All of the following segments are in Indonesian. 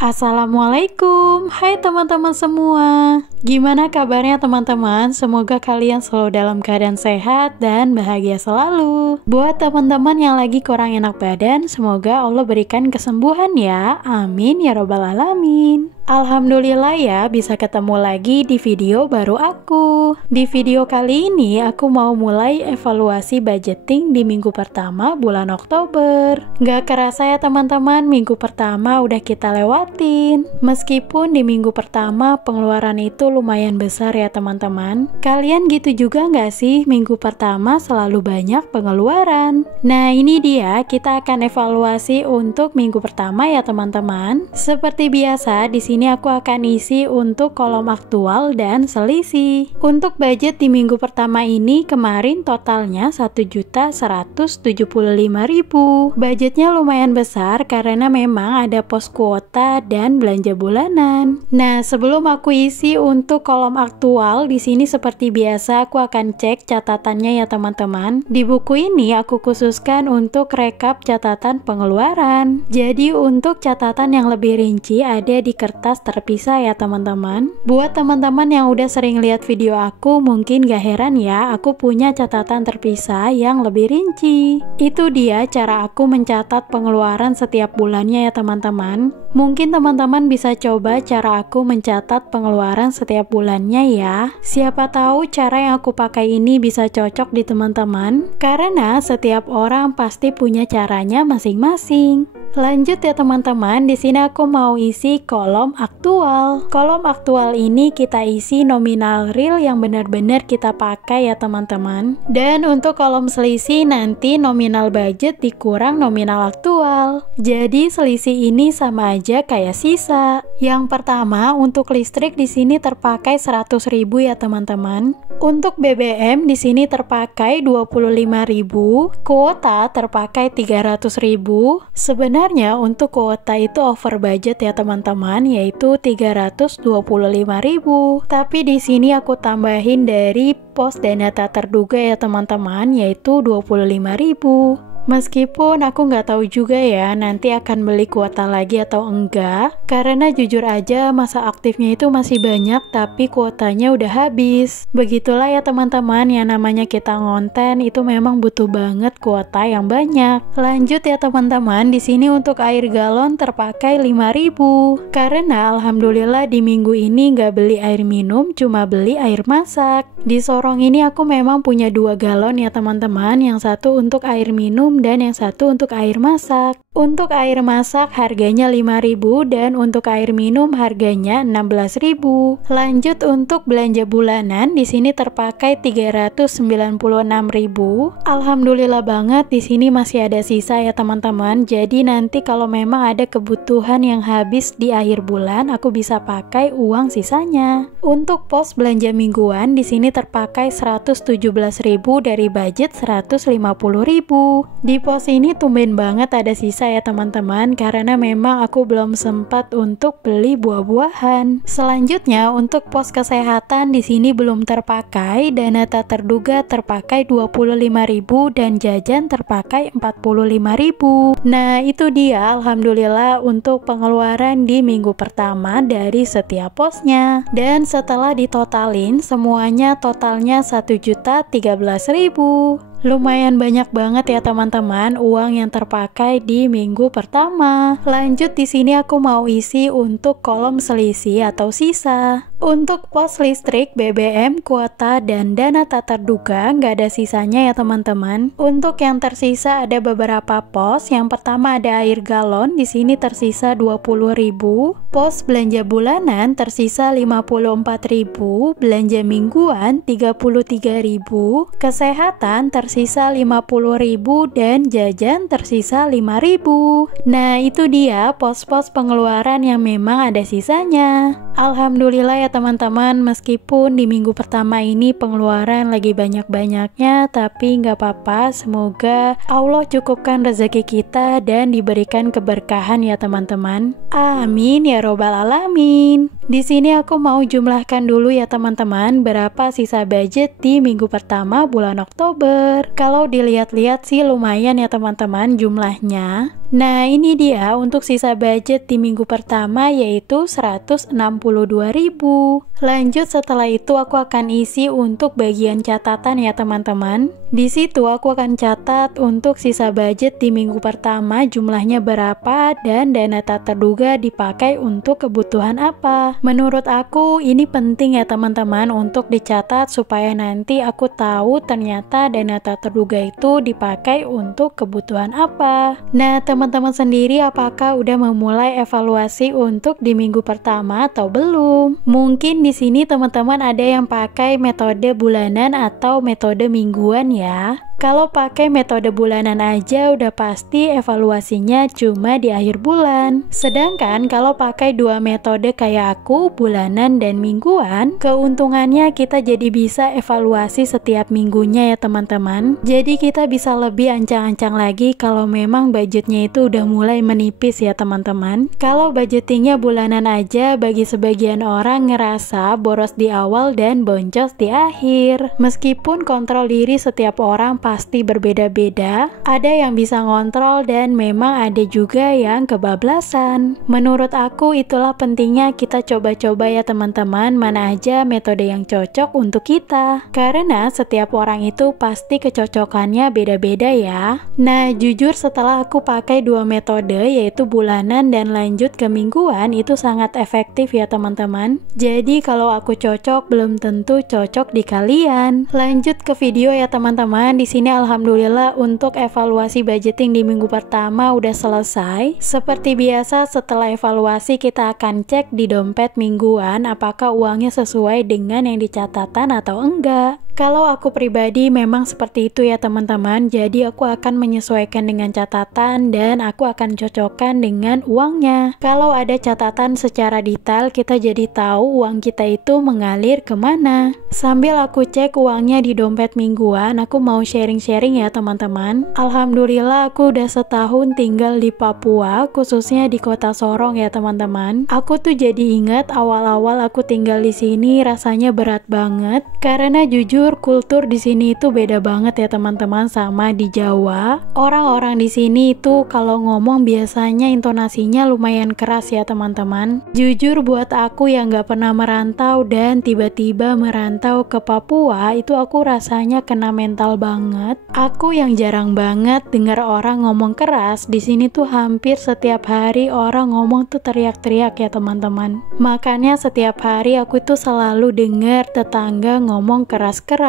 Assalamualaikum, hai teman-teman semua. Gimana kabarnya teman-teman? Semoga kalian selalu dalam keadaan sehat dan bahagia selalu. Buat teman-teman yang lagi kurang enak badan, semoga Allah berikan kesembuhan ya. Amin ya robbal alamin. Alhamdulillah ya bisa ketemu lagi di video baru aku. Di video kali ini aku mau mulai evaluasi budgeting di minggu pertama bulan Oktober. Gak kerasa ya teman-teman, minggu pertama udah kita lewatin. Meskipun di minggu pertama pengeluaran itu lumayan besar ya teman-teman. Kalian gitu juga gak sih, minggu pertama selalu banyak pengeluaran? Nah ini dia, kita akan evaluasi untuk minggu pertama ya teman-teman. Seperti biasa di sini aku akan isi untuk kolom aktual dan selisih. Untuk budget di minggu pertama ini kemarin totalnya 1.175.000. Budgetnya lumayan besar karena memang ada pos kuota dan belanja bulanan. Nah, sebelum aku isi untuk kolom aktual, di sini seperti biasa aku akan cek catatannya ya teman-teman. Di buku ini aku khususkan untuk rekap catatan pengeluaran. Jadi untuk catatan yang lebih rinci ada di kertas terpisah ya teman-teman. Buat teman-teman yang udah sering lihat video aku, mungkin gak heran ya aku punya catatan terpisah yang lebih rinci. Itu dia cara aku mencatat pengeluaran setiap bulannya ya teman-teman. Mungkin teman-teman bisa coba cara aku mencatat pengeluaran setiap bulannya ya. Siapa tahu cara yang aku pakai ini bisa cocok di teman-teman, karena setiap orang pasti punya caranya masing-masing. Lanjut ya teman-teman, di sini aku mau isi kolom aktual. Kolom aktual ini kita isi nominal real yang benar-benar kita pakai ya teman-teman. Dan untuk kolom selisih nanti nominal budget dikurang nominal aktual. Jadi selisih ini sama aja kayak sisa. Yang pertama untuk listrik di sini terpakai 100.000 ya teman-teman. Untuk BBM di sini terpakai 25.000, kuota terpakai 300.000. Sebenarnya untuk kuota itu over budget ya teman-teman, yaitu 325.000. Tapi di sini aku tambahin dari pos dana tak terduga ya teman-teman, yaitu 25.000. Meskipun aku nggak tahu juga ya nanti akan beli kuota lagi atau enggak, karena jujur aja masa aktifnya itu masih banyak tapi kuotanya udah habis. Begitulah ya teman-teman, yang namanya kita ngonten itu memang butuh banget kuota yang banyak. Lanjut ya teman-teman, di sini untuk air galon terpakai 5.000. Karena alhamdulillah di minggu ini nggak beli air minum, cuma beli air masak. Di sorong ini aku memang punya 2 galon ya teman-teman, yang satu untuk air minum dan yang satu untuk air masak. Untuk air masak harganya 5.000 dan untuk air minum harganya 16.000. Lanjut untuk belanja bulanan, di sini terpakai 396.000. Alhamdulillah banget di sini masih ada sisa ya teman-teman. Jadi nanti kalau memang ada kebutuhan yang habis di akhir bulan, aku bisa pakai uang sisanya. Untuk pos belanja mingguan di sini terpakai 117.000 dari budget 150.000. Di pos ini tumben banget ada sisa ya teman-teman, karena memang aku belum sempat untuk beli buah-buahan. Selanjutnya untuk pos kesehatan di sini belum terpakai, dana tak terduga terpakai 25.000 dan jajan terpakai 45.000. Nah, itu dia alhamdulillah untuk pengeluaran di minggu pertama dari setiap posnya. Dan setelah ditotalin semuanya totalnya 1.013.000. Lumayan banyak banget ya teman-teman uang yang terpakai di minggu pertama. Lanjut di sini aku mau isi untuk kolom selisih atau sisa. Untuk pos listrik, BBM, kuota, dan dana tak terduga nggak ada sisanya ya teman-teman. Untuk yang tersisa ada beberapa pos. Yang pertama ada air galon, di sini tersisa 20.000. Pos belanja bulanan tersisa 54.000. Belanja mingguan 33.000. Kesehatan tersisa 50.000 dan jajan tersisa 5.000. Nah itu dia pos-pos pengeluaran yang memang ada sisanya. Alhamdulillah ya teman-teman, meskipun di minggu pertama ini pengeluaran lagi banyak-banyaknya, tapi nggak apa-apa, semoga Allah cukupkan rezeki kita dan diberikan keberkahan ya teman-teman. Amin ya robbal alamin. Di sini aku mau jumlahkan dulu ya teman-teman berapa sisa budget di minggu pertama bulan Oktober. Kalau dilihat-lihat sih lumayan ya teman-teman jumlahnya. Nah, ini dia untuk sisa budget di minggu pertama yaitu 162.000. Lanjut setelah itu aku akan isi untuk bagian catatan ya teman-teman. Di situ aku akan catat untuk sisa budget di minggu pertama jumlahnya berapa dan dana tak terduga dipakai untuk kebutuhan apa. Menurut aku ini penting ya teman-teman untuk dicatat supaya nanti aku tahu ternyata dana tak terduga itu dipakai untuk kebutuhan apa. Nah, teman-teman sendiri apakah udah memulai evaluasi untuk di minggu pertama atau belum? Mungkin di sini teman-teman ada yang pakai metode bulanan atau metode mingguan ya. Kalau pakai metode bulanan aja udah pasti evaluasinya cuma di akhir bulan. Sedangkan kalau pakai dua metode kayak aku, bulanan dan mingguan, keuntungannya kita jadi bisa evaluasi setiap minggunya ya teman-teman. Jadi kita bisa lebih ancang-ancang lagi kalau memang budgetnya itu udah mulai menipis ya teman-teman. Kalau budgetingnya bulanan aja, bagi sebagian orang ngerasa boros di awal dan boncos di akhir. Meskipun kontrol diri setiap orang pasti berbeda-beda, ada yang bisa ngontrol dan memang ada juga yang kebablasan. Menurut aku itulah pentingnya kita coba-coba ya teman-teman, mana aja metode yang cocok untuk kita. Karena setiap orang itu pasti kecocokannya beda-beda ya. Nah, jujur setelah aku pakai dua metode yaitu bulanan dan lanjut ke mingguan itu sangat efektif ya teman-teman. Jadi kalau aku cocok belum tentu cocok di kalian. Lanjut ke video ya teman-teman. Di sini alhamdulillah untuk evaluasi budgeting di minggu pertama udah selesai. Seperti biasa setelah evaluasi kita akan cek di dompet mingguan apakah uangnya sesuai dengan yang dicatatan atau enggak. Kalau aku pribadi memang seperti itu ya teman-teman, jadi aku akan menyesuaikan dengan catatan dan aku akan cocokkan dengan uangnya. Kalau ada catatan secara detail, kita jadi tahu uang kita itu mengalir kemana. Sambil aku cek uangnya di dompet mingguan, aku mau sharing-sharing ya teman-teman. Alhamdulillah aku udah setahun tinggal di Papua, khususnya di kota Sorong ya teman-teman. Aku tuh jadi ingat awal-awal aku tinggal di sini rasanya berat banget, karena jujur kultur di sini itu beda banget ya teman-teman sama di Jawa. Orang-orang di sini itu kalau ngomong biasanya intonasinya lumayan keras ya teman-teman. Jujur buat aku yang gak pernah merantau dan tiba-tiba merantau ke Papua, itu aku rasanya kena mental banget. Aku yang jarang banget dengar orang ngomong keras, di sini tuh hampir setiap hari orang ngomong tuh teriak-teriak ya teman-teman. Makanya setiap hari aku tuh selalu dengar tetangga ngomong keras-keras.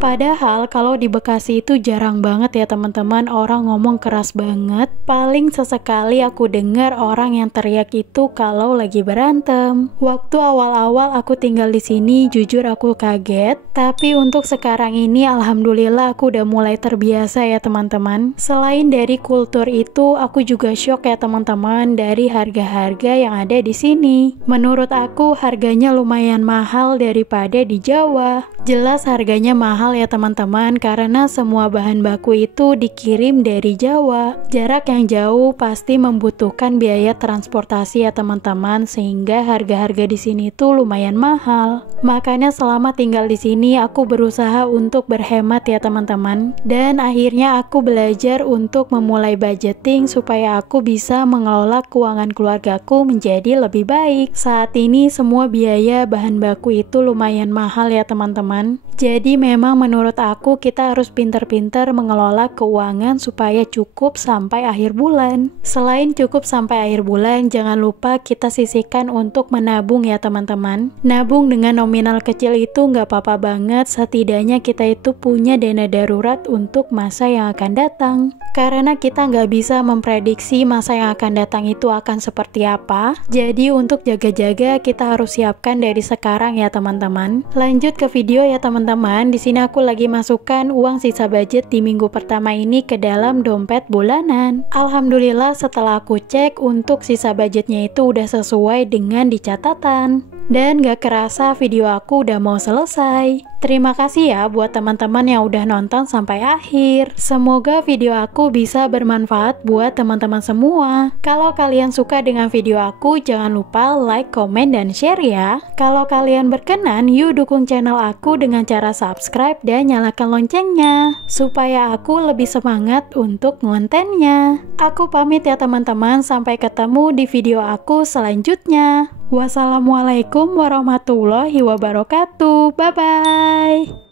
Padahal kalau di Bekasi itu jarang banget ya teman-teman orang ngomong keras banget. Paling sesekali aku dengar orang yang teriak itu kalau lagi berantem. Waktu awal-awal aku tinggal di sini jujur aku kaget, tapi untuk sekarang ini alhamdulillah aku udah mulai terbiasa ya teman-teman. Selain dari kultur itu, aku juga shock ya teman-teman dari harga-harga yang ada di sini. Menurut aku harganya lumayan mahal daripada di Jawa. Jelas harganya mahal ya teman-teman karena semua bahan baku itu dikirim dari Jawa. Jarak yang jauh pasti membutuhkan biaya transportasi ya teman-teman, sehingga harga-harga di sini tuh lumayan mahal. Makanya selama tinggal di sini aku berusaha untuk berhemat ya teman-teman, dan akhirnya aku belajar untuk memulai budgeting supaya aku bisa mengelola keuangan keluargaku menjadi lebih baik. Saat ini semua biaya bahan baku itu lumayan mahal ya teman-teman. Jadi memang menurut aku kita harus pintar-pintar mengelola keuangan supaya cukup sampai akhir bulan. Selain cukup sampai akhir bulan, jangan lupa kita sisihkan untuk menabung ya teman-teman. Nabung dengan nominal kecil itu nggak apa-apa banget, setidaknya kita itu punya dana darurat untuk masa yang akan datang. Karena kita nggak bisa memprediksi masa yang akan datang itu akan seperti apa, jadi untuk jaga-jaga kita harus siapkan dari sekarang ya teman-teman. Lanjut ke video ya teman-teman. Di sini aku lagi masukkan uang sisa budget di minggu pertama ini ke dalam dompet bulanan. Alhamdulillah setelah aku cek untuk sisa budgetnya itu udah sesuai dengan di catatan. Dan gak kerasa video aku udah mau selesai. Terima kasih ya buat teman-teman yang udah nonton sampai akhir. Semoga video aku bisa bermanfaat buat teman-teman semua. Kalau kalian suka dengan video aku, jangan lupa like, komen, dan share ya. Kalau kalian berkenan, yuk dukung channel aku dengan cara subscribe dan nyalakan loncengnya, supaya aku lebih semangat untuk ngontennya. Aku pamit ya teman-teman, sampai ketemu di video aku selanjutnya. Wassalamualaikum warahmatullahi wabarakatuh. Bye-bye.